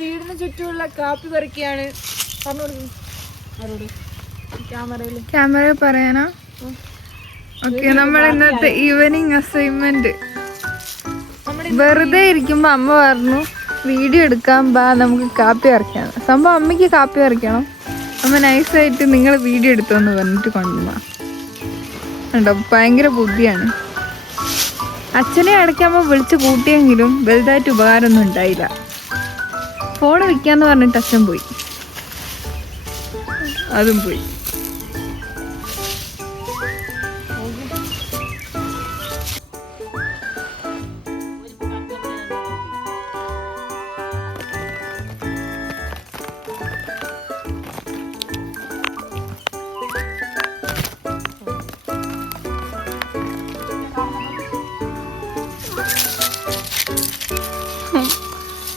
വീടിന് ചുറ്റുമുള്ള കാപ്പി പറിക്കുകയാണ്. ക്യാമറ പറയാനാ? ഓക്കെ, നമ്മൾ ഇന്നത്തെ ഈവനിങ് അസൈൻമെന്റ് വെറുതെ ഇരിക്കുമ്പോ അമ്മ പറഞ്ഞു വീഡിയോ എടുക്കാൻ ബാ, നമുക്ക് കാപ്പി പറിക്കാം. സംഭവം അമ്മയ്ക്ക് കാപ്പി പറിക്കണം. അമ്മ നൈസായിട്ട് നിങ്ങൾ വീഡിയോ എടുത്തോന്ന് പറഞ്ഞിട്ട് കൊണ്ടുപോവാ. ഉണ്ടോ, ഭയങ്കര ബുദ്ധിയാണ്. അച്ഛനെ അടയ്ക്കാകുമ്പോൾ വിളിച്ച് കൂട്ടിയെങ്കിലും വലുതായിട്ട് ഉപകാരമൊന്നും ഉണ്ടായില്ല. ഫോണ് വിൽക്കാന്ന് പറഞ്ഞിട്ട് അച്ഛൻ പോയി, അതും പോയി.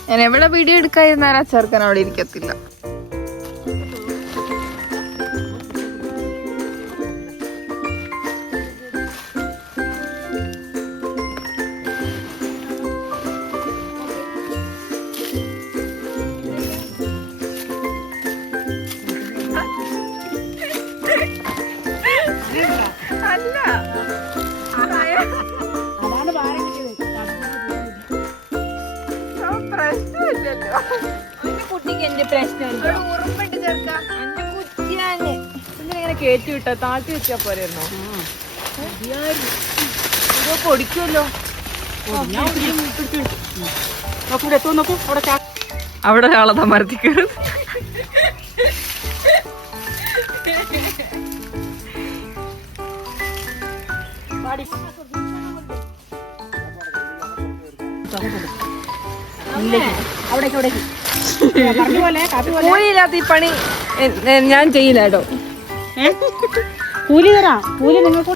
ഞാൻ എവിടെ വീഡിയോ എടുക്കാതിരുന്നാലും ആ ചെറുക്കൻ അവിടെ ഇരിക്കത്തില്ല. അല്ല, പ്രശ്നമില്ലല്ലോ. കുട്ടിക്ക് എന്റെ പ്രശ്നമില്ല. ഉറുമ്പിട്ട് ചേർക്കാം. എന്റെ കുട്ടിയാണ് ഇങ്ങനെ കേറ്റി വിട്ടാ താഴ്ത്തി വെച്ചാ പോരായിരുന്നോ? പൊടിക്കുമല്ലോ. അവിടെ ഒരാളതാ മരത്തി കയറും. കൂലിയില്ലാത്ത ഈ പണി ഞാൻ ചെയ്യില്ല കേട്ടോ. കൂലി തരാം. കൂലി നിങ്ങൾക്ക്